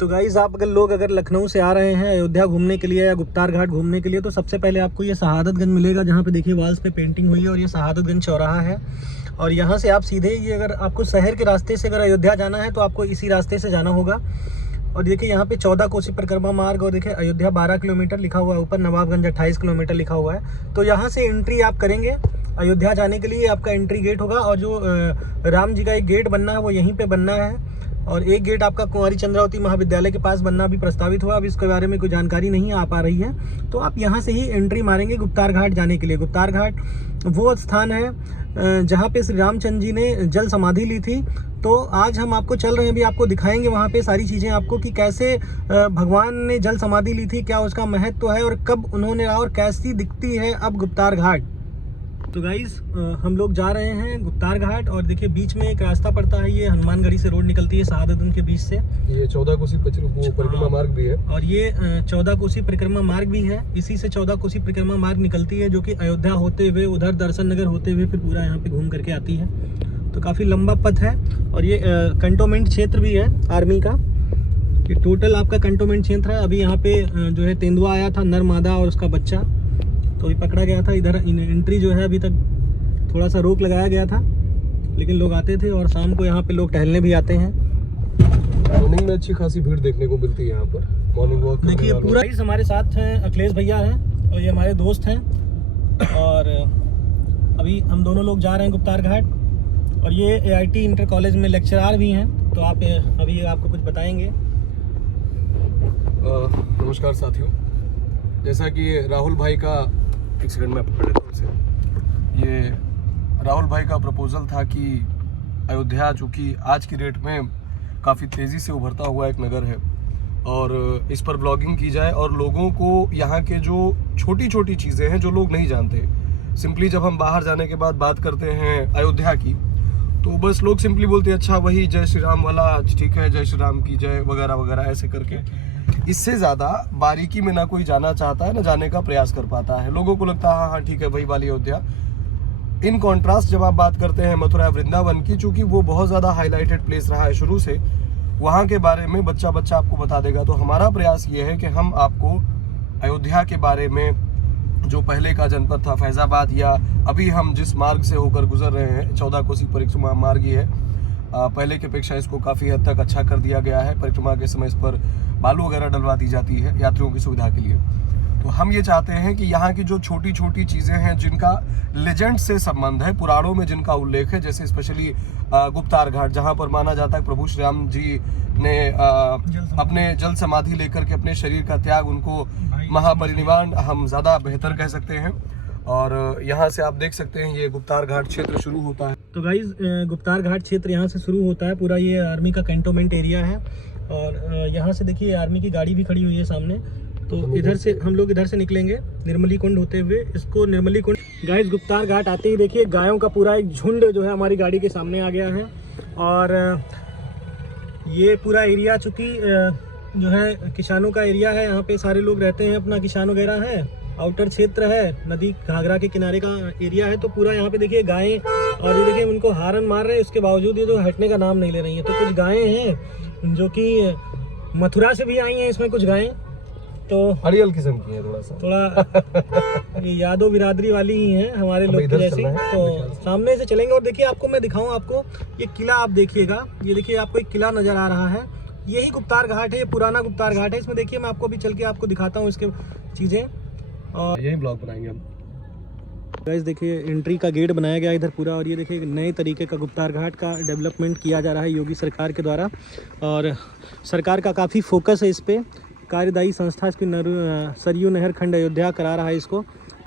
तो गाइस आप अगर लखनऊ से आ रहे हैं अयोध्या घूमने के लिए या गुप्तार घाट घूमने के लिए, तो सबसे पहले आपको ये शहादतगंज मिलेगा, जहाँ पे देखिए वॉल्स पे पेंटिंग हुई है और ये शहादतगंज चौराहा है। और यहाँ से आप सीधे ये अगर आपको शहर के रास्ते से अगर अयोध्या जाना है तो आपको इसी रास्ते से जाना होगा। और देखिए यहाँ पे 14 कोसी परिक्रमा मार्ग और देखिए अयोध्या 12 किलोमीटर लिखा हुआ है, ऊपर नवाबगंज 28 किलोमीटर लिखा हुआ है। तो यहाँ से एंट्री आप करेंगे अयोध्या जाने के लिए, आपका एंट्री गेट होगा। और जो राम जी का एक गेट बनना है वो यहीं पे बनना है, और एक गेट आपका कुंवारी चंद्रावती महाविद्यालय के पास बनना भी प्रस्तावित हुआ। अब इसके बारे में कोई जानकारी नहीं आ पा रही है। तो आप यहाँ से ही एंट्री मारेंगे गुप्तार घाट जाने के लिए। गुप्तार घाट वो स्थान है जहाँ पे श्री रामचंद्र जी ने जल समाधि ली थी। तो आज हम आपको चल रहे हैं, अभी आपको दिखाएंगे वहाँ पे सारी चीज़ें आपको कि कैसे भगवान ने जल समाधि ली थी, क्या उसका महत्व है और कब उन्होंने रहा और कैसी दिखती है अब गुप्तार घाट। तो गाइस हम लोग जा रहे हैं गुप्तार घाट, और देखिए बीच में एक रास्ता पड़ता है, ये हनुमानगढ़ी से रोड निकलती है शहादतगंज के बीच से। ये 14 कोसी परिक्रमा मार्ग भी है, और ये 14 कोसी परिक्रमा मार्ग भी है। इसी से 14 कोसी परिक्रमा मार्ग निकलती है, जो कि अयोध्या होते हुए उधर दर्शन नगर होते हुए फिर पूरा यहाँ पे घूम करके आती है। तो काफ़ी लंबा पथ है, और ये कंटोनमेंट क्षेत्र भी है आर्मी का। ये टोटल आपका कंटोनमेंट क्षेत्र है। अभी यहाँ पे जो है तेंदुआ आया था, नर मादा और उसका बच्चा, तो अभी पकड़ा गया था। इधर एंट्री जो है अभी तक थोड़ा सा रोक लगाया गया था, लेकिन लोग आते थे, और शाम को यहाँ पे लोग टहलने भी आते हैं। मॉर्निंग में अच्छी खासी भीड़ देखने को मिलती है यहाँ पर मॉर्निंग वॉक। देखिए पूरा हमारे साथ हैं अखिलेश भैया हैं, और ये हमारे दोस्त हैं, और अभी हम दोनों लोग जा रहे हैं गुप्तार घाट। और ये AIT इंटर कॉलेज में लेक्चरार भी हैं, तो आप अभी आपको कुछ बताएंगे। नमस्कार साथियों, जैसा कि राहुल भाई का, एक सेकंड में पकड़ लेता हूं इसे। ये राहुल भाई का प्रपोजल था कि अयोध्या चूँकि आज की डेट में काफ़ी तेज़ी से उभरता हुआ एक नगर है, और इस पर ब्लॉगिंग की जाए और लोगों को यहाँ के जो छोटी छोटी चीज़ें हैं जो लोग नहीं जानते। सिंपली जब हम बाहर जाने के बाद बात करते हैं अयोध्या की, तो बस लोग सिंपली बोलते हैं अच्छा वही जय श्री राम वाला, ठीक है जय श्री राम की जय वगैरह वगैरह ऐसे करके। इससे ज़्यादा बारीकी में ना कोई जाना चाहता है ना जाने का प्रयास कर पाता है। लोगों को लगता है हाँ ठीक है वही वाली अयोध्या। इन कॉन्ट्रास्ट जब आप बात करते हैं मथुरा वृंदावन की, चूँकि वो बहुत ज़्यादा हाईलाइटेड प्लेस रहा है शुरू से, वहाँ के बारे में बच्चा आपको बता देगा। तो हमारा प्रयास ये है कि हम आपको अयोध्या के बारे में, जो पहले का जनपद था फैज़ाबाद, या अभी हम जिस मार्ग से होकर गुजर रहे हैं 14 कोसी परिक्रमा मार्ग ही है, पहले की अपेक्षा इसको काफ़ी हद तक अच्छा कर दिया गया है। परिक्रमा के समय इस पर बालू वगैरह डलवा दी जाती है यात्रियों की सुविधा के लिए। तो हम ये चाहते हैं कि यहाँ की जो छोटी छोटी चीज़ें हैं जिनका लेजेंड से संबंध है, पुराणों में जिनका उल्लेख है, जैसे स्पेशली गुप्तार घाट, जहाँ पर माना जाता है प्रभु श्री राम जी ने अपने जल समाधि लेकर के अपने शरीर का त्याग, उनको महापरिनिर्वाण हम ज़्यादा बेहतर कह सकते हैं। और यहाँ से आप देख सकते हैं ये गुप्तार घाट क्षेत्र शुरू होता है। तो गाइज गुप्तार घाट क्षेत्र यहाँ से शुरू होता है, पूरा ये आर्मी का कैंटोनमेंट एरिया है। और यहाँ से देखिए आर्मी की गाड़ी भी खड़ी हुई है सामने। तो इधर से हम लोग इधर से निकलेंगे निर्मली कुंड होते हुए, इसको निर्मली कुंड। गाइज गुप्तार घाट आते ही देखिए गायों का पूरा एक झुंड जो है हमारी गाड़ी के सामने आ गया है। और ये पूरा एरिया चूँकि जो है किसानों का एरिया है, यहाँ पे सारे लोग रहते हैं, अपना किसान वगैरह है, आउटर क्षेत्र है, नदी घाघरा के किनारे का एरिया है। तो पूरा यहाँ पे देखिए गायें, और ये देखिए उनको हारन मार रहे हैं, उसके बावजूद ये जो हटने का नाम नहीं ले रही हैं। तो कुछ गायें हैं जो कि मथुरा से भी आई हैं, इसमें कुछ गायें तो हरियल किस्म की है, थोड़ा ये यादव बिरादरी वाली ही हैं हमारे लोग की जैसी। तो सामने से चलेंगे, और देखिए आपको मैं दिखाऊं, आपको ये किला आप देखिएगा, ये देखिए आपको एक किला नज़र आ रहा है, यही गुप्तार घाट है, ये पुराना गुप्तार घाट है। इसमें देखिए मैं आपको अभी चल के आपको दिखाता हूँ इसके चीज़ें, और यही ब्लॉग बनाएंगे हम। गाइस देखिए एंट्री का गेट बनाया गया इधर पूरा, और ये देखिए नए तरीके का गुप्तार घाट का डेवलपमेंट किया जा रहा है योगी सरकार के द्वारा, और सरकार का काफ़ी फोकस है इस पर। कार्यदायी संस्था इसकी सरयू नहर खंड अयोध्या करा रहा है इसको।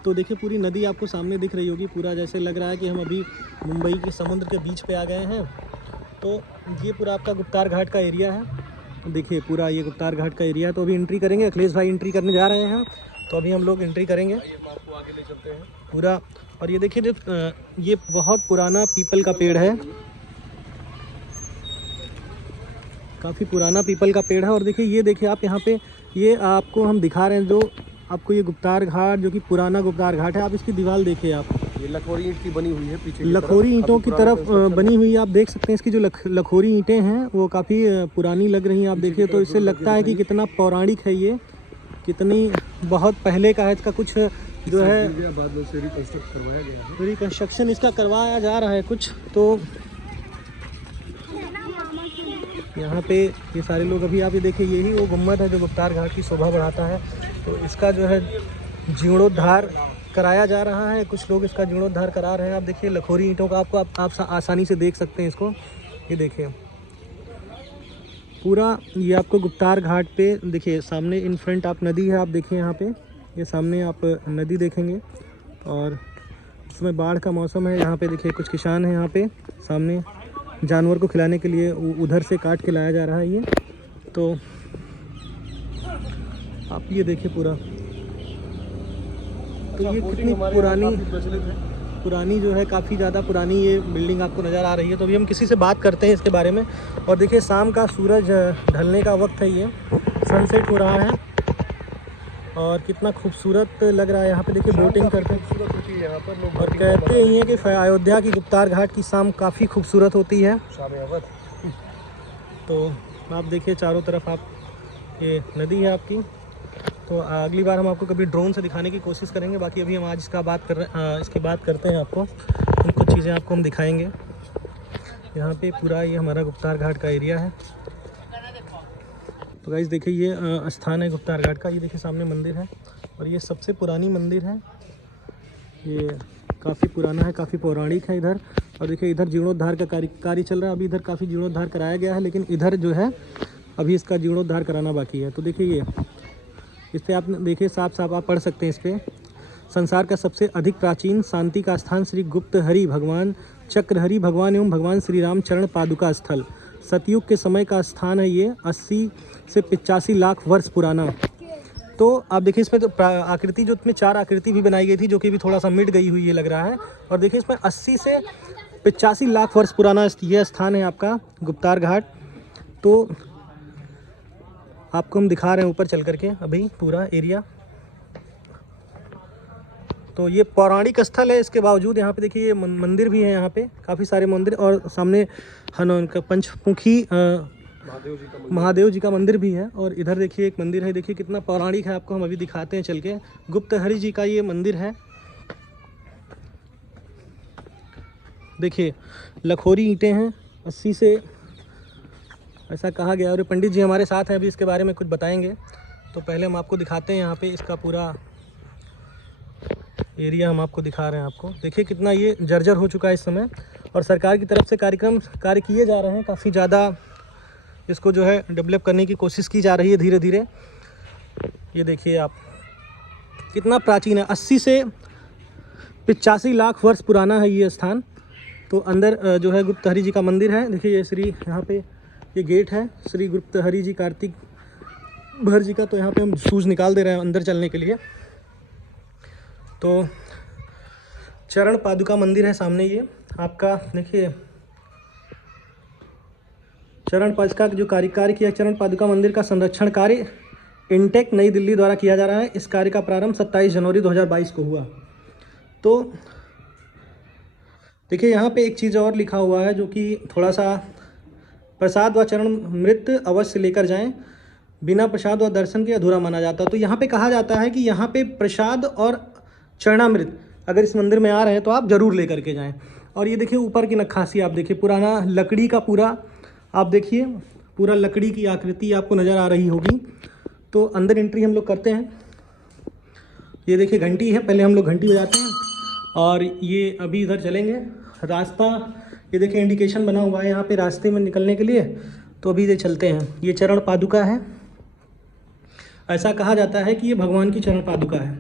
तो देखिए पूरी नदी आपको सामने दिख रही होगी, पूरा जैसे लग रहा है कि हम अभी मुंबई के समुद्र के बीच पे आ गए हैं। तो ये पूरा आपका गुप्तार घाट का एरिया है, देखिए पूरा ये गुप्तार घाट का एरिया है। तो अभी एंट्री करेंगे, अखिलेश भाई एंट्री करने जा रहे हैं, तो अभी हम लोग एंट्री करेंगे आपको आगे ले चलते हैं पूरा। और ये देखिए जो ये बहुत पुराना पीपल का पेड़ है, काफ़ी पुराना पीपल का पेड़ है। और देखिए आप यहाँ पे, ये आपको हम दिखा रहे हैं जो आपको ये गुप्तार घाट, जो कि पुराना गुप्तार घाट है। आप इसकी दीवार देखिए, आप ये लखोरी ईंट की बनी हुई है पीछे की लखोरी ईंटों की पुराना तरफ construction बनी हुई है। आप देख सकते हैं इसकी जो लखोरी ईंटें हैं वो काफ़ी पुरानी लग रही हैं। आप देखिए तो इससे लगता है कि कितना पौराणिक है ये, कितनी बहुत पहले का है। इसका कुछ जो है बाद में से रिकंस्ट्रक्ट करवाया गया है, रिकंस्ट्रक्शन इसका करवाया जा रहा है कुछ। तो यहाँ पे ये सारे लोग अभी आप ये देखिए, यही वो गुम्बद है जो गुप्तार घाट की शोभा बढ़ाता है। तो इसका जो है जीर्णोद्धार कराया जा रहा है, कुछ लोग इसका जीर्णोद्धार करा रहे हैं। आप देखिए लखोरी ईंटों का आपको आप आसानी से देख सकते हैं इसको। ये देखिए पूरा ये आपको गुप्तार घाट पे देखिए सामने इन फ्रंट आप नदी है, आप देखिए यहाँ पे ये सामने आप नदी देखेंगे। और इसमें बाढ़ का मौसम है। यहाँ पे देखिए कुछ किसान हैं यहाँ पे सामने, जानवर को खिलाने के लिए उधर से काट के लाया जा रहा है ये। तो आप ये देखिए पूरा, तो ये कितनी पुरानी जो है, काफ़ी ज़्यादा पुरानी ये बिल्डिंग आपको नज़र आ रही है। तो अभी हम किसी से बात करते हैं इसके बारे में। और देखिए शाम का सूरज ढलने का वक्त है, ये सनसेट हो रहा है और कितना खूबसूरत लग रहा है। यहाँ पे देखिए बोटिंग करते हैं यहाँ पर लोग, और कहते ही हैं कि अयोध्या की गुप्तार घाट की शाम काफ़ी खूबसूरत होती है। तो आप देखिए चारों तरफ आप, ये नदी है आपकी। तो अगली बार हम आपको कभी ड्रोन से दिखाने की कोशिश करेंगे। बाकी अभी हम आज इसकी बात करते हैं आपको, कुछ चीज़ें आपको हम दिखाएंगे। यहाँ पे पूरा ये हमारा गुप्तार घाट का एरिया है। तो गाइस देखिए ये स्थान है गुप्तार घाट का। ये देखिए सामने मंदिर है और ये सबसे पुरानी मंदिर है। ये काफ़ी पुराना है, काफ़ी पौराणिक है इधर। और देखिए इधर जीर्णोद्धार का कार्य चल रहा है। अभी इधर काफ़ी जीर्णोद्धार कराया गया है, लेकिन इधर जो है अभी इसका जीर्णोद्धार कराना बाकी है। तो देखिए ये इस पर आप देखिए साफ साफ आप पढ़ सकते हैं इस पर, संसार का सबसे अधिक प्राचीन शांति का स्थान श्री गुप्त हरि भगवान चक्रहरि भगवान एवं भगवान श्री राम चरण पादुका स्थल, सतयुग के समय का स्थान है ये, 80 से 85 लाख वर्ष पुराना। तो आप देखिए इसमें तो आकृति जो इसमें 4 आकृति भी बनाई गई थी, जो कि भी थोड़ा सा मिट गई हुई ये लग रहा है। और देखिए इसमें 80 से 85 लाख वर्ष पुराना यह स्थान है आपका गुप्तार घाट। तो आपको हम दिखा रहे हैं ऊपर चल करके अभी पूरा एरिया। तो ये पौराणिक स्थल है, इसके बावजूद यहाँ पे देखिए ये मंदिर भी है, यहाँ पे काफ़ी सारे मंदिर। और सामने हनुमान का पंचमुखी महादेव जी का मंदिर भी है। और इधर देखिए एक मंदिर है, देखिए कितना पौराणिक है, आपको हम अभी दिखाते हैं चल के। गुप्त हरि जी का ये मंदिर है। देखिए लखोरी ईंटें हैं, 80 से ऐसा कहा गया। और पंडित जी हमारे साथ हैं, अभी इसके बारे में कुछ बताएंगे। तो पहले हम आपको दिखाते हैं यहाँ पे इसका पूरा एरिया हम आपको दिखा रहे हैं। आपको देखिए कितना ये जर्जर हो चुका है इस समय। और सरकार की तरफ से कार्य किए जा रहे हैं, काफ़ी ज़्यादा इसको जो है डेवलप करने की कोशिश की जा रही है धीरे धीरे। ये देखिए आप कितना प्राचीन है, 80 से 85 लाख वर्ष पुराना है ये स्थान। तो अंदर जो है गुप्त हरि जी का मंदिर है। देखिए ये श्री यहाँ पे ये गेट है श्री गुप्त हरि जी कार्तिक भर जी का। तो यहाँ पे हम शूज़ निकाल दे रहे हैं अंदर चलने के लिए। तो चरण पादुका मंदिर है सामने ये आपका। देखिए चरण पादुका जो कार्य किया, चरण पादुका मंदिर का संरक्षण कार्य इंटेक नई दिल्ली द्वारा किया जा रहा है। इस कार्य का प्रारंभ 27 जनवरी 2022 को हुआ। तो देखिए यहाँ पे एक चीज़ और लिखा हुआ है, जो कि थोड़ा सा, प्रसाद व चरण मृत अवश्य लेकर जाएं, बिना प्रसाद व दर्शन के अधूरा माना जाता। तो यहाँ पे कहा जाता है कि यहाँ पे प्रसाद और चरणामृत अगर इस मंदिर में आ रहे हैं तो आप ज़रूर लेकर के जाएं। और ये देखिए ऊपर की नक्काशी आप देखिए, पुराना लकड़ी का पूरा आप देखिए, पूरा लकड़ी की आकृति आपको नज़र आ रही होगी। तो अंदर एंट्री हम लोग करते हैं। ये देखिए घंटी है, पहले हम लोग घंटी बजाते हैं। और ये अभी इधर चलेंगे, रास्ता ये देखिए इंडिकेशन बना हुआ है यहाँ पे रास्ते में निकलने के लिए। तो अभी ये चलते हैं। ये चरण पादुका है, ऐसा कहा जाता है कि ये भगवान की चरण पादुका है,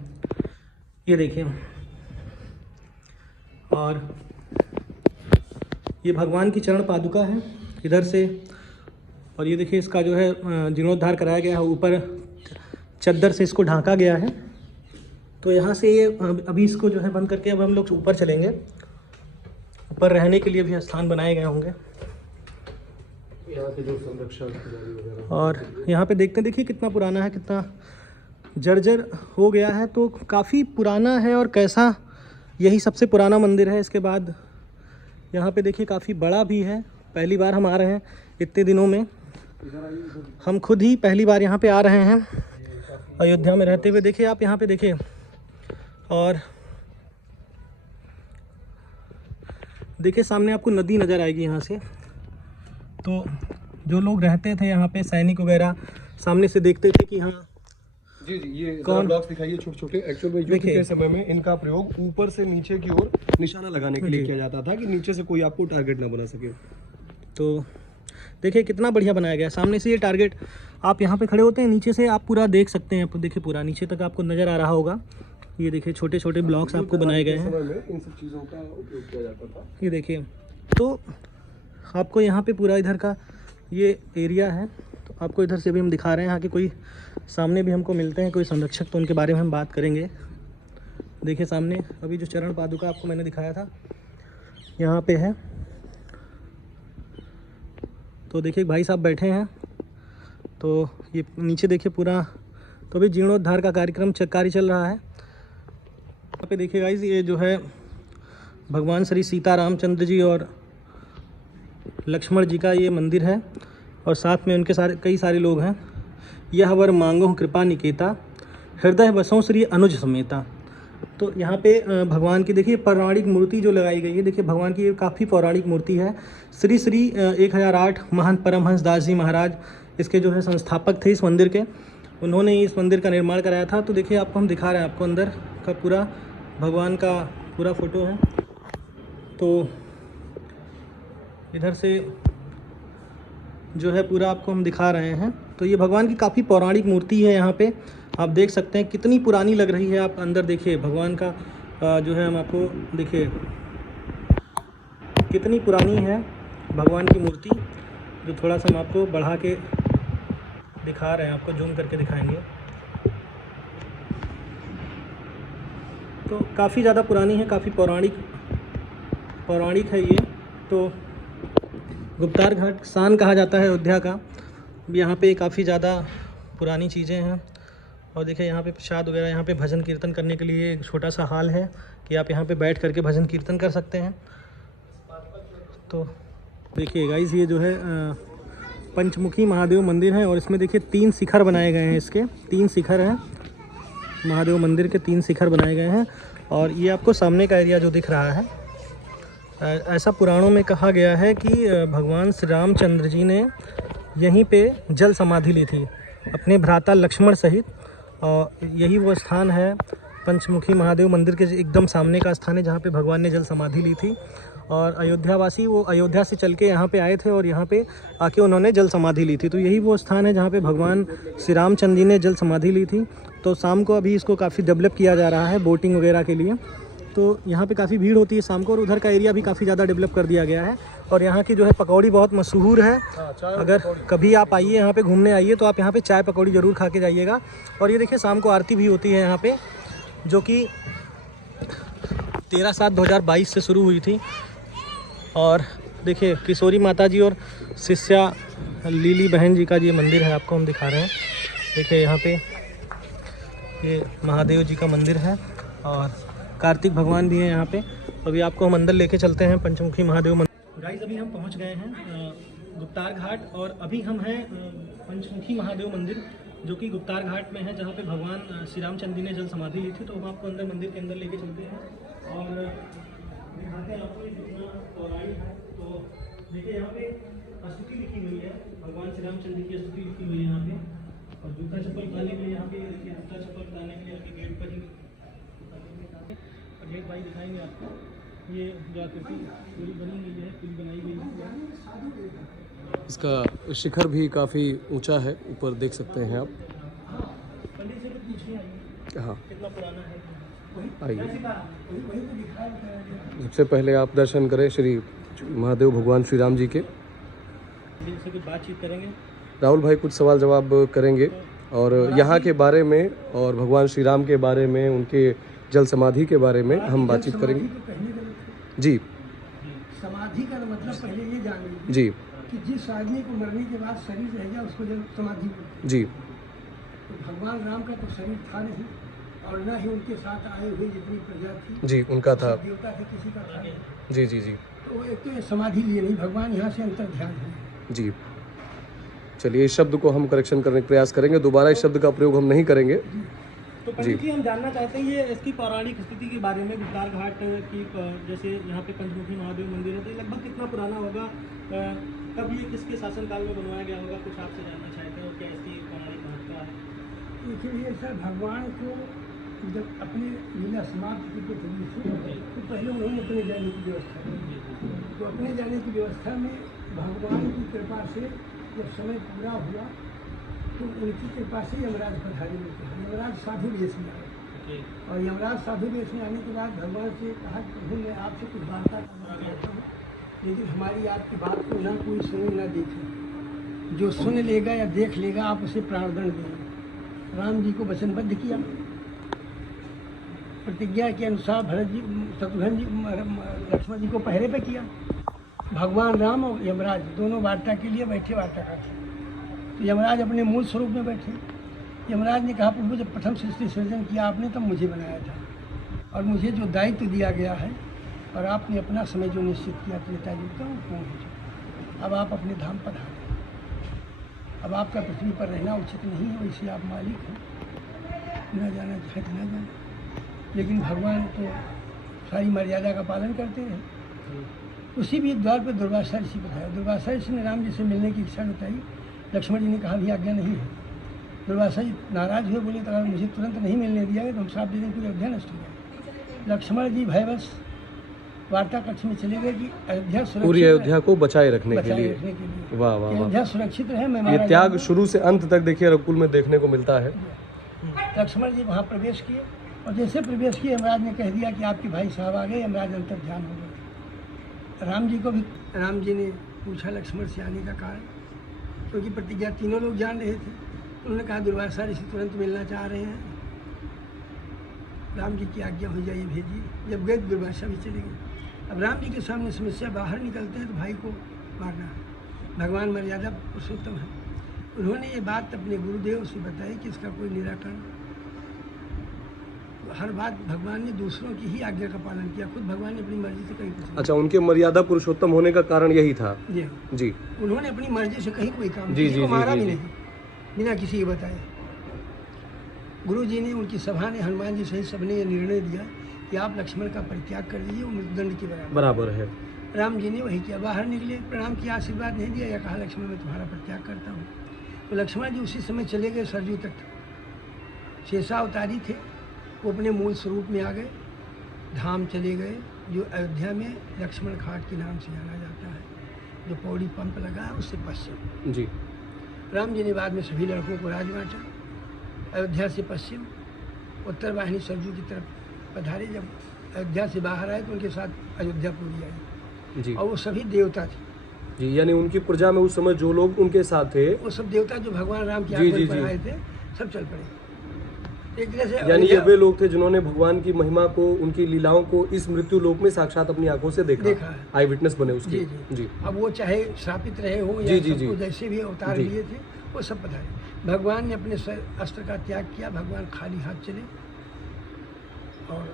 ये देखिए। और ये भगवान की चरण पादुका है इधर से। और ये देखिए इसका जो है जीर्णोद्धार कराया गया है, ऊपर चद्दर से इसको ढांका गया है। तो यहाँ से ये अभी इसको जो है बंद करके अब हम लोग ऊपर चलेंगे। ऊपर रहने के लिए भी स्थान बनाए गए होंगे यहाँ से जो संरक्षण। और यहाँ पे देखते हैं, देखिए कितना पुराना है, कितना जर्जर हो गया है। तो काफ़ी पुराना है और कैसा यही सबसे पुराना मंदिर है। इसके बाद यहाँ पे देखिए काफ़ी बड़ा भी है। पहली बार हम आ रहे हैं इतने दिनों में, हम खुद ही पहली बार यहाँ पे आ रहे हैं अयोध्या में रहते हुए। देखिए आप यहाँ पे देखिए, और देखिए सामने आपको नदी नज़र आएगी यहाँ से। तो जो लोग रहते थे यहाँ पे, सैनिक वगैरह, सामने से देखते थे कि हाँ जी जी, ये कौन ब्लॉक्स दिखाइए छोटे छोटे। एक्चुअल में युद्ध के समय में इनका प्रयोग ऊपर से नीचे की ओर निशाना लगाने के लिए किया जाता था कि नीचे से कोई आपको टारगेट ना बना सके। तो देखिए कितना बढ़िया बनाया गया है। सामने से ये टारगेट, आप यहाँ पे खड़े होते हैं, नीचे से आप पूरा देख सकते हैं। देखिए पूरा नीचे तक आपको नज़र आ रहा होगा। ये देखिए छोटे छोटे ब्लॉक्स आपको बनाए गए हैं। इन सब चीज़ों का उपयोग किया जाता था। ये देखिए, तो आपको यहाँ पे पूरा इधर का ये एरिया है। तो आपको इधर से भी हम दिखा रहे हैं। यहाँ के कोई सामने भी हमको मिलते हैं कोई संरक्षक, तो उनके बारे में हम बात करेंगे। देखिए सामने अभी जो चरण पादुका आपको मैंने दिखाया था यहाँ पे है। तो देखिए भाई साहब बैठे हैं। तो ये नीचे देखिए पूरा, तो अभी जीर्णोद्धार का कार्य चल रहा है। यहाँ पे देखिए गाइस, ये जो है भगवान श्री सीता रामचंद्र जी और लक्ष्मण जी का ये मंदिर है, और साथ में उनके कई सारे लोग हैं। यह वर मांगो कृपा निकेता, हृदय बसों श्री अनुज समेता। तो यहाँ पे भगवान की देखिए पौराणिक मूर्ति जो लगाई गई है। देखिए भगवान की काफ़ी पौराणिक मूर्ति है। श्री 1008 महान परमहंस दास जी महाराज इसके जो है संस्थापक थे इस मंदिर के। उन्होंने इस मंदिर का निर्माण कराया था। तो देखिए आपको हम दिखा रहे हैं, आपको अंदर का पूरा भगवान का पूरा फ़ोटो है। तो इधर से जो है पूरा आपको हम दिखा रहे हैं। तो ये भगवान की काफ़ी पौराणिक मूर्ति है। यहाँ पे आप देख सकते हैं कितनी पुरानी लग रही है। आप अंदर देखिए भगवान का जो है, हम आपको देखिए कितनी पुरानी है भगवान की मूर्ति। जो थोड़ा सा हम आपको बढ़ा के दिखा रहे हैं, आपको जूम करके दिखाएंगे। तो काफ़ी ज़्यादा पुरानी है, काफ़ी पौराणिक है ये। तो गुप्तार घाट शान कहा जाता है अयोध्या का। यहाँ पे काफ़ी ज़्यादा पुरानी चीज़ें हैं। और देखिए यहाँ पे प्रसाद वगैरह, यहाँ पे भजन कीर्तन करने के लिए एक छोटा सा हॉल है कि आप यहाँ पे बैठ करके भजन कीर्तन कर सकते हैं। तो देखिए गाइस, ये जो है पंचमुखी महादेव मंदिर है, और इसमें देखिए 3 शिखर बनाए गए हैं। इसके 3 शिखर हैं, महादेव मंदिर के 3 शिखर बनाए गए हैं। और ये आपको सामने का एरिया जो दिख रहा है, ऐसा पुराणों में कहा गया है कि भगवान श्री रामचंद्र जी ने यहीं पे जल समाधि ली थी अपने भ्राता लक्ष्मण सहित। और यही वो स्थान है, पंचमुखी महादेव मंदिर के एकदम सामने का स्थान है, जहाँ पे भगवान ने जल समाधि ली थी। और अयोध्यावासी वो अयोध्या से चल के यहाँ पे आए थे, और यहाँ पे आके उन्होंने जल समाधि ली थी। तो यही वो स्थान है जहाँ पे भगवान श्री रामचंद्र जी ने जल समाधि ली थी। तो शाम को अभी इसको काफ़ी डेवलप किया जा रहा है बोटिंग वगैरह के लिए। तो यहाँ पे काफ़ी भीड़ होती है शाम को, और उधर का एरिया भी काफ़ी ज़्यादा डेवलप कर दिया गया है। और यहाँ की जो है पकौड़ी बहुत मशहूर है। अगर कभी आप आइए यहाँ पे घूमने आइए, तो आप यहाँ पे चाय पकौड़ी ज़रूर खा के जाइएगा। और ये देखिए शाम को आरती भी होती है यहाँ पे, जो कि 13/7/2022 से शुरू हुई थी। और देखिए किशोरी माता जी और शिष्या लीली बहन जी का ये मंदिर है, आपको हम दिखा रहे हैं। देखिए यहाँ पे ये महादेव जी का मंदिर है, और कार्तिक भगवान भी हैं यहाँ पे। अभी आपको हम अंदर लेके चलते हैं पंचमुखी महादेव मंदिर। गाइस अभी हम पहुँच गए हैं गुप्तार घाट, और अभी हम हैं पंचमुखी महादेव मंदिर, जो कि गुप्तार घाट में है, जहाँ पे भगवान श्री रामचंद्र जी ने जल समाधि ली थी। तो हम आपको अंदर मंदिर के अंदर लेके चलते हैं और दिखाते हैं आपको कितना पौराणिक है। तो देखिए यहाँ पे स्तुति लिखी हुई है, भगवान श्री रामचंद्र जी की स्तुति लिखी हुई है यहाँ पे। और जूता चप्पल उतारने के लिए यहाँ पे देखिए, जूता चप्पल उतारने के लिए आपके गेट पर ही गेट भाई दिखाएंगे आपको। ये जो आकृति पूरी बनी हुई है, पूरी बनाई गई है। इसका शिखर भी काफ़ी ऊंचा है, ऊपर देख सकते हैं आप। पंडित से तो पूछिए आइए, हाँ कितना पुराना है। आइए, सबसे पहले आप दर्शन करें श्री महादेव भगवान श्री राम जी के। से कुछ बातचीत करेंगे। राहुल भाई कुछ सवाल जवाब करेंगे, और यहाँ के बारे में और भगवान श्री राम के बारे में, उनके जल समाधि के बारे में हम बातचीत करेंगे। जी, समाधि का मतलब पहले ये जान लीजिए जी कि जिस आदमी को मरने के बाद शरीर रह गया उसको जल समाधि बोलते हैं। जी तो भगवान राम का तो शरीर था नहीं, और न ही उनके साथ आए हुए जितनी प्रजा थी जी उनका था। देवता थे किसी का था नहीं। जी जी जी तो एक तो ये समाधि लिए नहीं, भगवान यहाँ से अंतर ध्यान हुए। जी। चलिए इस शब्द को हम करेक्शन करने का प्रयास करेंगे, दोबारा इस शब्द का प्रयोग हम नहीं करेंगे। तो पंडित जी हम जानना चाहते हैं ये इसकी पौराणिक स्थिति के बारे में, गुप्तार घाट की जैसे यहाँ पे पंचमुखी महादेव मंदिर है, तो ये लगभग कितना पुराना होगा, कब ये किसके शासनकाल में बनवाया गया होगा, कुछ आपसे जानना चाहते हैं और क्या इसकी पौराणिक महत्ता है। देखिए सर, भगवान को जब अपने लीला समाप्त की तो पहले उन्होंने अपने जाने की व्यवस्था की। तो अपने जाने की व्यवस्था में भगवान की कृपा से जब समय पूरा हुआ तो उनकी कृपा से यमराज पधारे मिलते हैं। यमराज साधु वेश में आए और यमराज साधु वेश में आने के बाद भगवान से कहा कि प्रभु मैं आपसे कुछ वार्ता करना चाहता हूँ, लेकिन हमारी आपकी बात को ना कोई सुने ना देखे। जो सुन लेगा या देख लेगा आप उसे प्राणदंड देंगे। राम जी को वचनबद्ध किया, प्रतिज्ञा के अनुसार भरत जी, शत्रुघ्न जी, लक्ष्मण जी को पहरे पे किया। भगवान राम और यमराज दोनों वार्ता के लिए बैठे, वार्ता करते। तो यमराज अपने मूल स्वरूप में बैठे। यमराज ने कहा प्रभु जब प्रथम सृष्टि सृजन किया आपने तब मुझे बनाया था और मुझे जो दायित्व दिया गया है और आपने अपना समय जो निश्चित किया त्रेता युग का वो पूर्ण हो चुका। अब आप अपने धाम पर आए। अब आपका पृथ्वी पर रहना उचित नहीं है, वैसे आप मालिक हैं, न जाना चाहे तो न जाना। लेकिन भगवान तो सारी मर्यादा का पालन करते रहे। उसी भी द्वार पर दुर्वासा ऋषि बताया। दुर्वासा ऋषि ने राम जी से मिलने की इच्छा बताई। लक्ष्मण जी ने कहा भी आज्ञा नहीं है। दुर्वासा जी नाराज हुए, बोले तो अगर मुझे तुरंत नहीं मिलने दिया गया तो हम श्राप दे दें, पूरी अयोध्या नष्ट हो जाए। लक्ष्मण जी भयवश वार्ता कक्ष में चले गए कि अयोध्या पूरी अयोध्या को बचाए रखने के लिए। वाह वाह वाह, अयोध्या सुरक्षित रहे। मैं ये त्याग शुरू से अंत तक देखिए रघुकुल में देखने को मिलता है। लक्ष्मण जी वहाँ प्रवेश किए और जैसे प्रवेश किए यमराज ने कह दिया कि आपके भाई साहब आ गए। यमराज अंतर ध्यान हो गए। राम जी को भी राम जी ने पूछा लक्ष्मण से आने का कारण, क्योंकि प्रतिज्ञा तीनों लोग जान रहे थे। उन्होंने कहा दुर्वासा ऋषि तुरंत मिलना चाह रहे हैं, राम जी की आज्ञा हो जाइए भेजिए। जब गए दुर्वासा भी चले गए। अब राम जी के सामने समस्या, बाहर निकलते हैं तो भाई को मारना है। भगवान मर्यादा पुरुषोत्तम है। उन्होंने ये बात अपने गुरुदेव से बताई कि इसका कोई निराकरण। हर बात भगवान ने दूसरों की ही आज्ञा का पालन किया, खुद भगवान ने अपनी मर्जी से कहीं कुछ नहीं। अच्छा, उनके मर्यादा पुरुषोत्तम होने का कारण यही था। जी जी, उन्होंने अपनी मर्जी से कहीं कोई काम जी, किसी को जी, मारा जी, भी जी। नहीं, बिना किसी के बताए। गुरु जी ने, उनकी सभा ने, हनुमान जी सहित सबने ये निर्णय दिया कि आप लक्ष्मण का परित्याग कर दीजिए, वो मृत्युदंड के बराबर है। राम जी ने वही किया। बाहर निकले, प्रणाम किया, आशीर्वाद नहीं दिया या कहा लक्ष्मण मैं तुम्हारा परित्याग करता हूँ। तो लक्ष्मण जी उसी समय चले गए सरजू तट। शेषावतारी थे, वो अपने मूल स्वरूप में आ गए, धाम चले गए जो अयोध्या में लक्ष्मण घाट के नाम से जाना जाता है, जो पौड़ी पंप लगा है उससे पश्चिम। जी, राम जी ने बाद में सभी लड़कों को राज बांटा। अयोध्या से पश्चिम उत्तर वाहिनी सरजू की तरफ पधारे। जब अयोध्या से बाहर आए तो उनके साथ अयोध्यापुरी आई जी, और वो सभी देवता थे। जी, यानी उनकी प्रजा में उस समय जो लोग उनके साथ थे, वो सब देवता जो भगवान राम की जी, आज्ञा जी, पर जी। आए थे, सब चल पड़े एक तरह से। यानी ये अयोध्या वे लोग थे जिन्होंने भगवान की महिमा को, उनकी लीलाओं को इस मृत्यु लोक में साक्षात अपनी आंखों से देखा है। आई विटनेस बने उसके। जी, जी। जी, अब वो चाहे श्रापित रहे हो जी, या जी, सबको जी। जैसे भी अवतार जी। लिए थे वो सब पधारे। भगवान ने अपने अस्त्र का त्याग किया। भगवान खाली हाथ चले और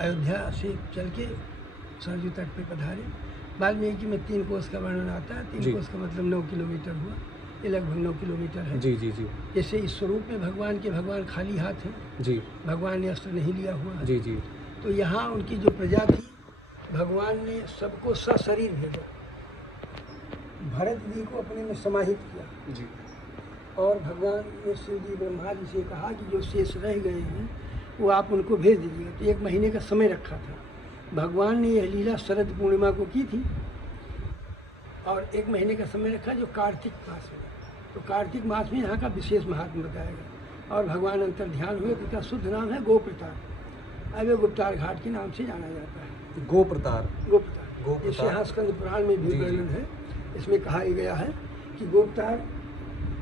अयोध्या से चल के सरजू तट पे पधारे। वाल्मीकि में 3 कोस का वर्णन आता है। 3 जी। कोस का मतलब 9 किलोमीटर हुआ। ये लगभग 9 किलोमीटर है। जी, जी, जी, जैसे इस स्वरूप में भगवान के, भगवान खाली हाथ हैं, जी, भगवान ने अस्त्र नहीं लिया हुआ है। जी, जी, तो यहाँ उनकी जो प्रजा थी, भगवान ने सबको सशरीर भेजा। भरत जी को अपने में समाहित किया जी, और भगवान ने शिव जी ब्रह्मा जी से कहा कि जो शेष रह गए हैं वो आप उनको भेज दीजिएगा। तो 1 महीने का समय रखा था। भगवान ने यह लीला शरद पूर्णिमा को की थी और 1 महीने का समय रखा जो कार्तिक मास में। तो कार्तिक मास में यहाँ का विशेष महात्मा बताया गया और भगवान अंतर ध्यान हुए। पिता शुद्ध नाम है गोप्रतार। अब ये गुप्तार घाट के नाम से जाना जाता है। गोप्रतार। गोप्रतार, इसे यहाँ स्कंद पुराण में भी जी, जी। वर्णन है। इसमें कहा गया है कि गोप्तार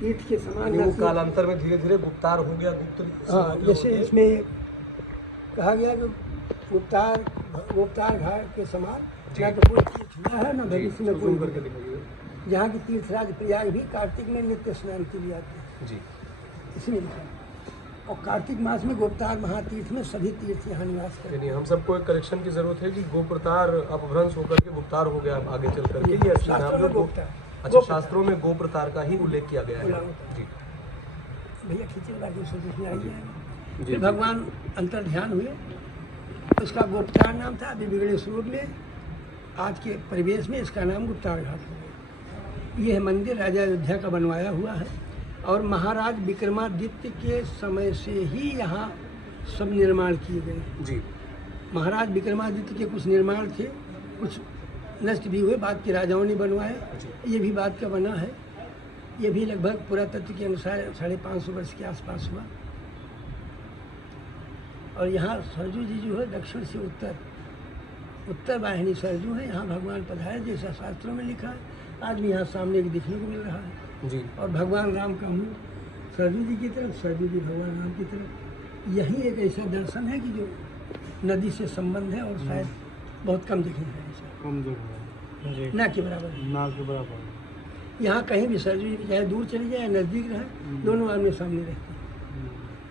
तीर्थ के समान। वो कालांतर में धीरे धीरे गुप्तार हो गया, गुप्त। हाँ, जैसे इसमें कहा गया कि गुप्तार घाट के समान ना तो कोई तीर्थ हुआ है ना भविष्य में कोई करके दिखाइए। जहाँ की तीर्थराज प्रयाग भी कार्तिक में नित्य स्नान के लिए आते हैं। जी, इसमें लिखा है। और कार्तिक मास में गुप्तार महातीर्थ में सभी तीर्थ यहाँ निवास करते यानी हम सबको एक करेक्शन की जरूरत है कि गोप्रतार अपभ्रंश होकर के गुप्तार हो गया आगे चल करके, ये असली नाम शास्त्रों जो में गुप्तार। अच्छा, शास्त्रों में गोप्रतार का ही उल्लेख किया गया है। जी भैया खींचे बाकी उसको देखने आई जाएगा। जी फिर भगवान अंतर ध्यान हुए, उसका गुप्तार नाम था। अभी बिगड़े स्वरूप में आज के परिवेश में इसका नाम गुप्तार घाट हो गया। यह मंदिर राजा अयोध्या का बनवाया हुआ है और महाराज विक्रमादित्य के समय से ही यहाँ सब निर्माण किए गए। जी महाराज विक्रमादित्य के कुछ निर्माण थे, कुछ नष्ट भी हुए, बाद के राजाओं ने बनवाए। ये भी बाद का बना है। ये भी लगभग पुरातत्व के अनुसार 550 वर्ष के आसपास हुआ। और यहाँ सरजू जी जो है दक्षिण से उत्तर वाहिनी सरजू है। यहाँ भगवान पधारे जैसा शास्त्रों में लिखा है। आज भी यहाँ सामने एक दिखने को मिल रहा है। जी और भगवान राम का मुँह सरजू जी की तरफ, सरजू जी भगवान राम की तरफ। यही एक ऐसा दर्शन है कि जो नदी से संबंध है और शायद बहुत कम जगह है ऐसा, कम जगह है जी, ना के बराबर है। ना के बराबर। यहाँ कहीं भी सरजू जी चाहे दूर चली जाए नज़दीक रहे, दोनों आमने सामने रहते हैं।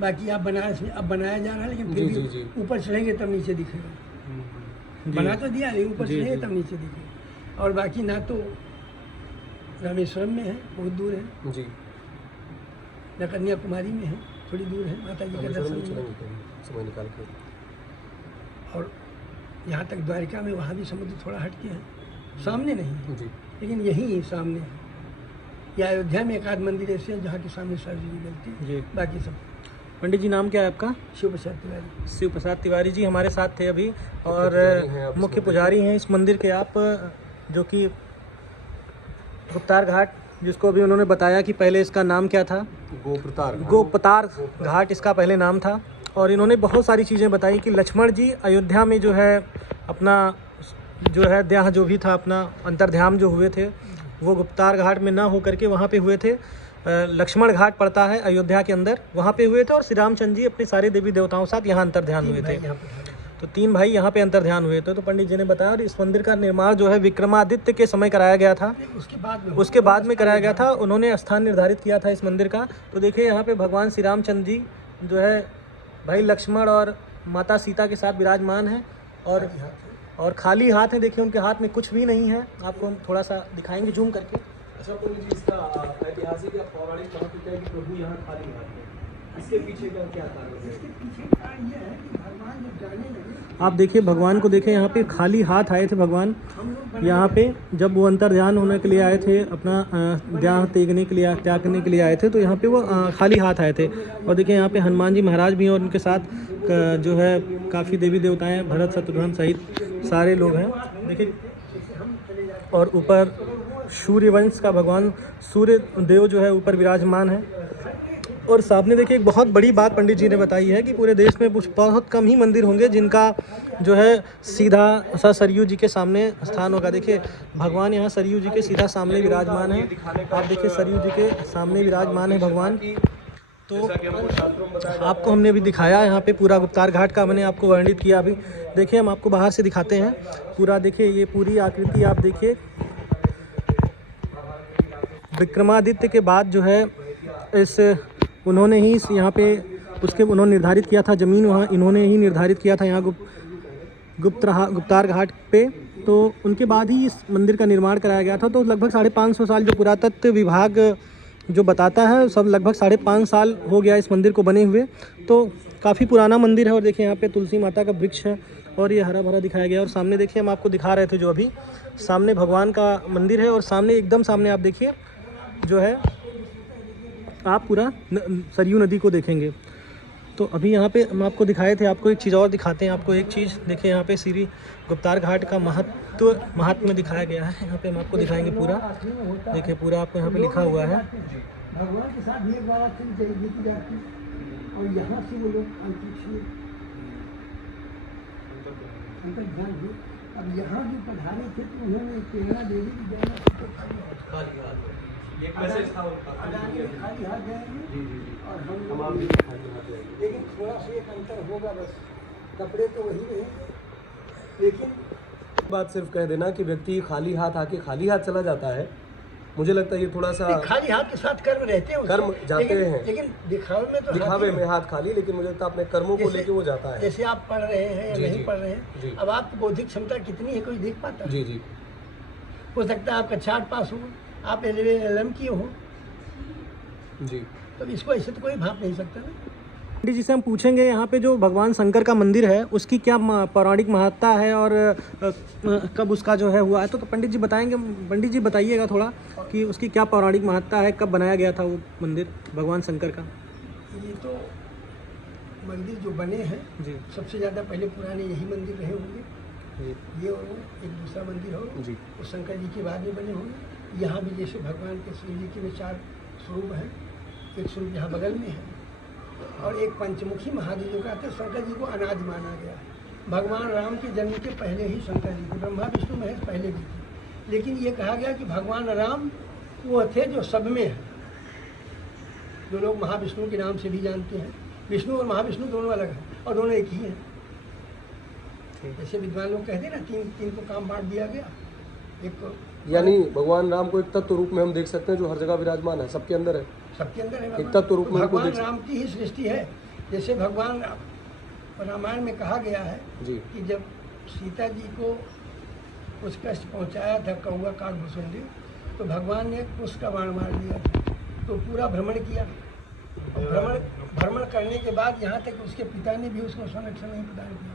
बाकी आप बनारस में अब बनाया जा रहा है, लेकिन फिर जी, भी जी। ऊपर चढ़ेंगे तब नीचे दिखेगा। बना तो दिया लेकिन ऊपर जी, चढ़ेंगे जी। तब नीचे दिखेगा। और बाकी ना तो रामेश्वरम में है, बहुत दूर है, जी न कन्याकुमारी में है, थोड़ी दूर है। माता जी का रामेश्वरम दर्शन भी हुआ। चलेंगे कभी समय निकाल के। और यहाँ तक द्वारिका में, वहाँ भी समुद्र थोड़ा हट के है, सामने नहीं है, जी लेकिन यही सामने है। या अयोध्या में एक आध मंदिर ऐसे हैं जहाँ के सामने सरजू जी मिलती है, जी। बाकी सब पंडित जी नाम क्या है आपका? शिव प्रसाद तिवारी। शिव प्रसाद तिवारी जी हमारे साथ थे अभी, और पुजारी हैं आप इस मुख्य मंदिर पुजारी हैं इस मंदिर के आप, जो कि गुप्तार घाट, जिसको अभी उन्होंने बताया कि पहले इसका नाम क्या था, गोप्रतार गोपतार घाट इसका पहले नाम था। और इन्होंने बहुत सारी चीज़ें बताई कि लक्ष्मण जी अयोध्या में जो है अपना जो है देह जो भी था, अपना अंतर्ध्यान जो हुए थे, वो गुप्तार घाट में ना हो करके वहाँ पे हुए थे। लक्ष्मण घाट पड़ता है अयोध्या के अंदर, वहाँ पे हुए थे। और श्री रामचंद्र जी अपने सारे देवी देवताओं के साथ यहाँ अंतर्ध्यान हुए थे। यहाँ पर तो 3 भाई यहाँ पे अंतर्ध्यान हुए थे। तो पंडित जी ने बताया, और इस मंदिर का निर्माण जो है विक्रमादित्य के समय कराया गया था, उसके बाद में कराया गया था। उन्होंने स्थान निर्धारित किया था इस मंदिर का। तो देखिए यहाँ पे भगवान श्री रामचंद्र जी जो है भाई लक्ष्मण और माता सीता के साथ विराजमान हैं, और खाली हाथ हैं। देखिए उनके हाथ में कुछ भी नहीं है। आपको हम थोड़ा सा दिखाएंगे जूम करके। अच्छा पंडित जी, इसका ऐतिहासिक या पौराणिक महत्व क्या है कि प्रभु यहाँ खाली हाथ है? इसके पीछे का क्या कारण है? इसके पीछे कारण ये है कि भगवान जब जाने लगे, आप देखिए भगवान को देखें, यहाँ पे खाली हाथ आए थे भगवान। हम लोग यहाँ पे जब वो अंतर्ध्यान होने के लिए आए थे, अपना देह त्यागने के लिए आए थे, तो यहाँ पे वो खाली हाथ आए थे। और देखिए यहाँ पे हनुमान जी महाराज भी हैं, और उनके साथ जो है काफ़ी देवी देवताएं, भरत शत्रुघ्न सहित सारे लोग हैं। देखिए, और ऊपर सूर्यवंश का भगवान सूर्य देव जो है ऊपर विराजमान है। और सामने देखिए एक बहुत बड़ी बात पंडित जी ने बताई है कि पूरे देश में बहुत कम ही मंदिर होंगे जिनका जो है सीधा सा सरयू जी के सामने स्थान होगा। देखिए भगवान यहाँ सरयू जी के सीधा सामने विराजमान है। आप देखिए सरयू जी के सामने विराजमान है भगवान। तो आपको हमने अभी दिखाया यहाँ पे पूरा गुप्तार घाट का, मैंने आपको वर्णित किया। अभी देखिए हम आपको बाहर से दिखाते हैं पूरा। देखिए ये पूरी आकृति आप देखिए। विक्रमादित्य के बाद जो है इस उन्होंने ही यहाँ पे उसके उन्होंने निर्धारित किया था ज़मीन, वहाँ इन्होंने ही निर्धारित किया था यहाँ गुप्तार घाट पे। तो उनके बाद ही इस मंदिर का निर्माण कराया गया था। तो लगभग 550 साल जो पुरातत्व विभाग जो बताता है, सब लगभग 5.5 साल हो गया इस मंदिर को बने हुए। तो काफ़ी पुराना मंदिर है। और देखिए यहाँ पे तुलसी माता का वृक्ष है, और ये हरा भरा दिखाया गया। और सामने देखिए हम आपको दिखा रहे थे जो अभी सामने भगवान का मंदिर है, और सामने एकदम सामने आप देखिए जो है आप पूरा सरयू नदी को देखेंगे। तो अभी यहाँ पे हम आपको दिखाए थे, आपको एक चीज़ और दिखाते हैं। आपको एक चीज़ देखिए, यहाँ पे श्री गुप्तार घाट का महात्म्य दिखाया गया है। यहाँ पे हम आपको दिखाएंगे पूरा। देखिए पूरा आपको यहाँ पे लिखा हुआ है। भगवान के साथ भी एक बार जीती जाती, और यहाँ से वो लोग अंतरिक्ष में अंतर्ध्यान हुए। अब यहाँ जो पधारे थे तो उन्होंने प्रेरणा दे दी कि जाना एक मैसेज था खाली हाथ जाएंगे, और हम आप भी खाली हाथ जाएंगे। लेकिन थोड़ा सा एक अंतर होगा, बस कपड़े तो वही रहेंगे, लेकिन बात सिर्फ कह देना कि व्यक्ति खाली हाथ आके खाली हाथ चला जाता है, मुझे लगता है ये थोड़ा सा खाली हाथ के साथ कर्म रहते हैं उसमें। कर्म जाते हैं। लेकिन दिखावे में तो दिखावे में हाथ खाली, लेकिन मुझे लगता है अपने कर्मों को लेके वो जाता है। जैसे आप पढ़ रहे हैं या जी, नहीं जी, पढ़ रहे हैं, जी। अब आपकी बौद्धिक क्षमता कितनी है कोई देख पाता है? जी जी हो सकता है आपका चार्ट पास हो, आप LLM किए हो, जी। तो इसको ऐसे तो कोई भाप नहीं सकता ना। पंडित जी से हम पूछेंगे यहाँ पे जो भगवान शंकर का मंदिर है उसकी क्या पौराणिक महत्ता है और कब उसका जो है हुआ है, तो पंडित जी बताएंगे। पंडित जी बताइएगा थोड़ा कि उसकी क्या पौराणिक महत्ता है, कब बनाया गया था वो मंदिर भगवान शंकर का। ये तो मंदिर जो बने हैं जी सबसे ज़्यादा पहले पुराने यही मंदिर रहे होंगे, जी ये और वो, एक दूसरा मंदिर हो जी वो शंकर जी के बाद में बने होंगे। यहाँ भी जैसे भगवान के शिव जी के में 4 स्वरूप हैं, एक स्वरूप यहाँ बगल में है और एक पंचमुखी महादेव जो कहते हैं शंकर जी को अनादि माना गया है। भगवान राम के जन्म के पहले ही शंकर जी थे, ब्रह्मा विष्णु महेश पहले भी थे, लेकिन ये कहा गया कि भगवान राम वो थे जो सब में है, जो लोग महाविष्णु के नाम से भी जानते हैं। विष्णु और महाविष्णु दोनों अलग हैं और दोनों एक ही हैं। जैसे विद्वान लोग कहते हैं ना, तीन को काम बांट दिया गया। एक को यानी भगवान राम को एक तत्व रूप में हम देख सकते हैं जो हर जगह विराजमान है, सबके अंदर है, सबके अंदर है। एक तत्व रूप में उनको भगवान देख राम की ही सृष्टि है। जैसे भगवान रामायण में कहा गया है जी कि जब सीता जी को कुछ कष्ट पहुंचाया था कौआ काग भुसुंडी, तो भगवान ने कुछ का बाण मार दिया था, तो पूरा भ्रमण किया और भ्रमण करने के बाद यहाँ तक उसके पिता ने भी उसको संरक्षण नहीं प्रदान किया।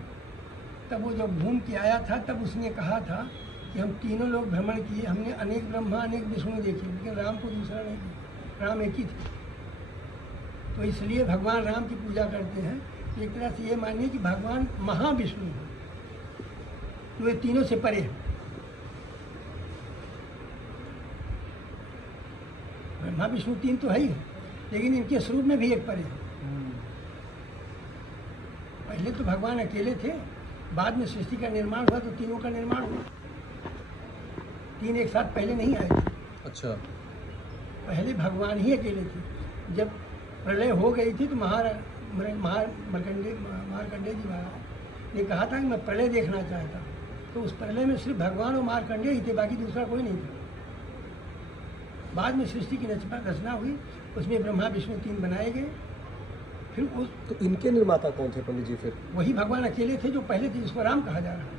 तब वो जब घूम के आया था तब उसने कहा था कि हम तीनों लोग भ्रमण किए, हमने अनेक ब्रह्मा अनेक विष्णु देखे, लेकिन राम को दूसरा नहीं देखा, राम एक ही थे। तो इसलिए भगवान राम की पूजा करते हैं। एक तरह से ये मानिए कि भगवान महाविष्णु हैं, तो ये तीनों से परे हैं। ब्रह्मा विष्णु 3 तो है ही है, लेकिन इनके स्वरूप में भी एक परे है। पहले तो भगवान अकेले थे, बाद में सृष्टि का निर्माण हुआ तो तीनों का निर्माण हुआ। 3 एक साथ पहले नहीं आए थे, अच्छा पहले भगवान ही अकेले थे। जब प्रलय हो गई थी तो मार्कंडेय जी महाराज ने कहा था कि मैं प्रलय देखना चाहता हूँ, तो उस प्रलय में सिर्फ भगवान और मार्कंडेय ही थे, बाकी दूसरा कोई नहीं था। बाद में सृष्टि की रचना हुई, उसमें ब्रह्मा विष्णु 3 बनाए गए। फिर उस तो इनके निर्माता कौन थे पंडित जी फिर? वही भगवान अकेले थे जो पहले थे, जिसको राम कहा जा रहा है,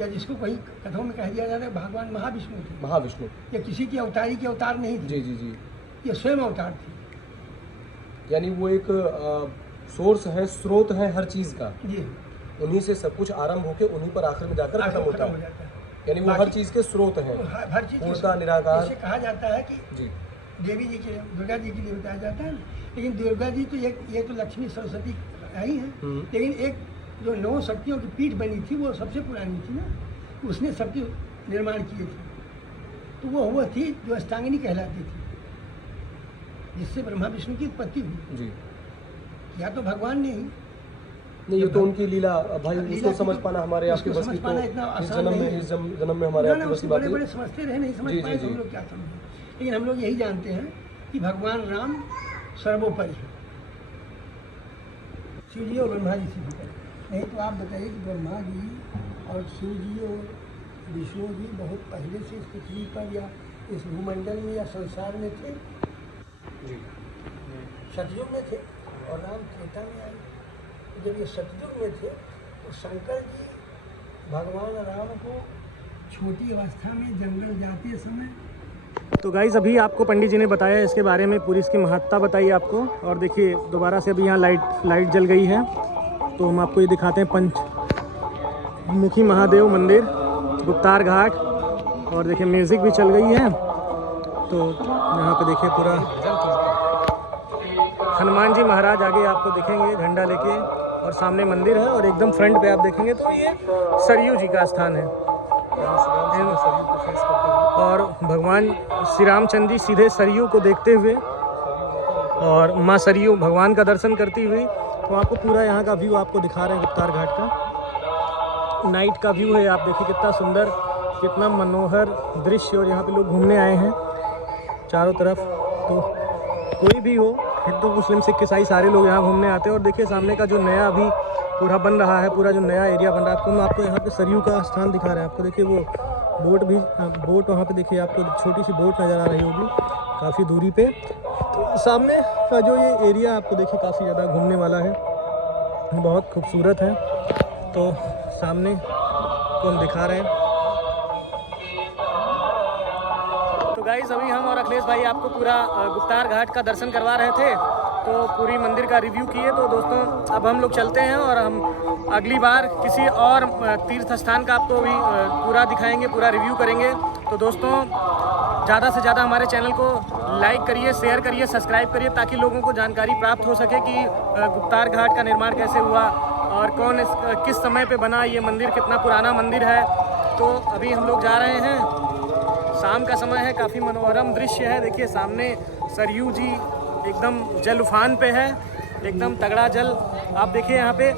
या जिसको कहीं कथाओं में कह दिया जा रहा है भगवान महाविष्णु थे। महाविष्णु या किसी की अवतारी के अवतार नहीं थे, जी जी जी। ये स्वयं अवतार थे। यानी वो एक सोर्स है, स्रोत है हर चीज का, जी उन्हीं से सब कुछ आरंभ होके उन्हीं पर आखिर में जाकर खत्म होता हो है। जाता है। यानी वो हर चीज के स्रोत हैं, तो हर चीज पूर्णता निराकार। जैसे कहा जाता है कि जी देवी जी के दुर्गा जी के लिए बताया जाता है ना, लेकिन दुर्गा जी तो ये तो लक्ष्मी सरस्वती ही है, लेकिन एक जो 9 शक्तियों की पीठ बनी थी वो सबसे पुरानी थी ना, उसने सबके निर्माण किए थे। तो वो थी जो अष्टांगिनी कहलाती थी, जिससे ब्रह्मा विष्णु की उत्पत्ति हुई। जी या तो भगवान ने ही, नहीं, ये तो उनकी लीला भाई, लीला उसको समझ की- पाना हमारे आपके उसको बस की समझ पाना तो इतना इस आसान जन्म में नहीं है। जन्म में हमारे आपके बस की बात बड़े है। बड़े समझते रहे, नहीं समझ जी, पाए जी, तो हम जी। लोग क्या समझें। लेकिन हम लोग यही जानते हैं कि भगवान राम सर्वोपरि है, शिव जी और ब्रह्मा जी से भी परे। नहीं तो आप बताइए कि ब्रह्मा जी और शिव जी और विष्णु जी बहुत पहले से इस पृथ्वी पर या इस भूमंडल में या संसार में थे। जी सतयुग में थे और राम त्रेता में आए। जब ये सतयुग में थे तो शंकर जी भगवान राम को छोटी अवस्था में जंगल जाते समय, तो गाइज़ अभी आपको पंडित जी ने बताया इसके बारे में, पूरी इसकी महत्ता बताई आपको। और देखिए दोबारा से अभी यहाँ लाइट जल गई है, तो हम आपको ये दिखाते हैं पंचमुखी महादेव मंदिर गुप्तार घाट। और देखिए म्यूज़िक भी चल गई है, तो यहाँ पे देखिए पूरा हनुमान जी महाराज आगे आपको दिखेंगे झंडा लेके, और सामने मंदिर है, और एकदम फ्रंट पे आप देखेंगे तो ये सरयू जी का स्थान है। और भगवान श्री रामचंद्र जी सीधे सरयू को देखते हुए और माँ सरयू भगवान का दर्शन करती हुई, तो आपको पूरा यहाँ का व्यू आपको दिखा रहे हैं गुप्तार घाट का। नाइट का व्यू है, आप देखिए कितना सुंदर, कितना मनोहर दृश्य। और यहाँ पे लोग घूमने आए हैं चारों तरफ, तो कोई भी हो, हिंदू मुस्लिम सिख ईसाई सारे लोग यहाँ घूमने आते हैं। और देखिए सामने का जो नया अभी पूरा बन रहा है, पूरा जो नया एरिया बन रहा है, आपको यहाँ पे सरयू का स्थान दिखा रहे हैं। आपको देखिए वो बोट वहाँ पे देखिए आपको छोटी सी बोट नज़र आ रही होगी काफ़ी दूरी पे। तो सामने का जो ये एरिया आपको देखिए काफ़ी ज़्यादा घूमने वाला है, बहुत खूबसूरत है। तो सामने को हम दिखा रहे हैं। तो गाइस अभी हम और अखिलेश भाई आपको पूरा गुप्तार घाट का दर्शन करवा रहे थे, तो पूरी मंदिर का रिव्यू किए। तो दोस्तों अब हम लोग चलते हैं और हम अगली बार किसी और तीर्थ स्थान का आपको भी पूरा दिखाएंगे, पूरा रिव्यू करेंगे। तो दोस्तों ज़्यादा से ज़्यादा हमारे चैनल को लाइक करिए, शेयर करिए, सब्सक्राइब करिए, ताकि लोगों को जानकारी प्राप्त हो सके कि गुप्तार घाट का निर्माण कैसे हुआ और किस समय पे बना ये मंदिर, कितना पुराना मंदिर है। तो अभी हम लोग जा रहे हैं, शाम का समय है, काफ़ी मनोरम दृश्य है। देखिए सामने सरयू जी एकदम जल उफान पे है, एकदम तगड़ा जल। आप देखिए यहाँ पे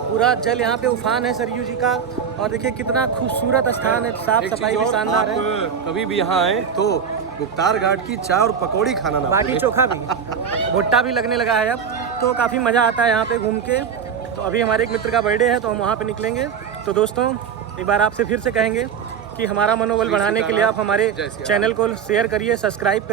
पूरा जल, यहाँ पे उफान है सरयू जी का। और देखिए कितना खूबसूरत स्थान है, साफ सफाई भी शानदार है। कभी भी यहाँ आए तो गुप्तार घाट की चाय और पकौड़ी खाना ना बाटी चोखा भी, भुट्टा भी लगने लगा है अब। तो काफ़ी मज़ा आता है यहाँ पे घूम के। तो अभी हमारे एक मित्र का बर्थडे है, तो हम वहाँ पे निकलेंगे। तो दोस्तों एक बार आपसे फिर से कहेंगे कि हमारा मनोबल बढ़ाने के लिए आप हमारे चैनल को शेयर करिए, सब्सक्राइब करिए।